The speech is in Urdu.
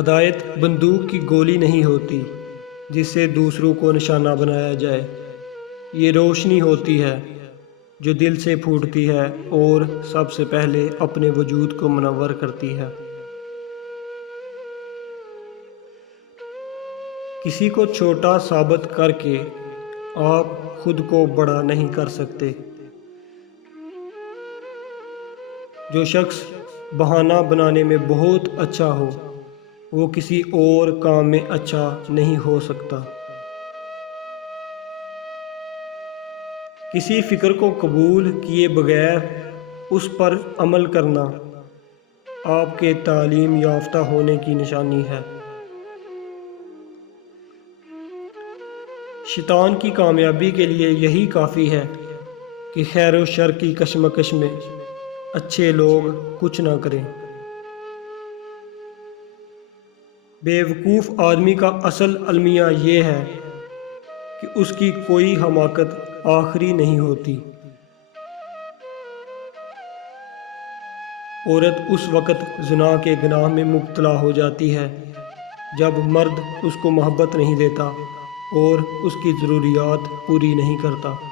ہدایت بندوق کی گولی نہیں ہوتی جس سے دوسروں کو نشانہ بنایا جائے، یہ روشنی ہوتی ہے جو دل سے پھوٹتی ہے اور سب سے پہلے اپنے وجود کو منور کرتی ہے۔ کسی کو چھوٹا ثابت کر کے آپ خود کو بڑا نہیں کر سکتے۔ جو شخص بہانہ بنانے میں بہت اچھا ہو وہ کسی اور کام میں اچھا نہیں ہو سکتا۔ کسی فکر کو قبول کیے بغیر اس پر عمل کرنا آپ کے تعلیم یافتہ ہونے کی نشانی ہے۔ شیطان کی کامیابی کے لیے یہی کافی ہے کہ خیر و شر کی کشمکش میں اچھے لوگ کچھ نہ کریں۔ بے وقوف آدمی کا اصل المیہ یہ ہے کہ اس کی کوئی حماقت آخری نہیں ہوتی۔ عورت اس وقت زنا کے گناہ میں مبتلا ہو جاتی ہے جب مرد اس کو محبت نہیں دیتا اور اس کی ضروریات پوری نہیں کرتا۔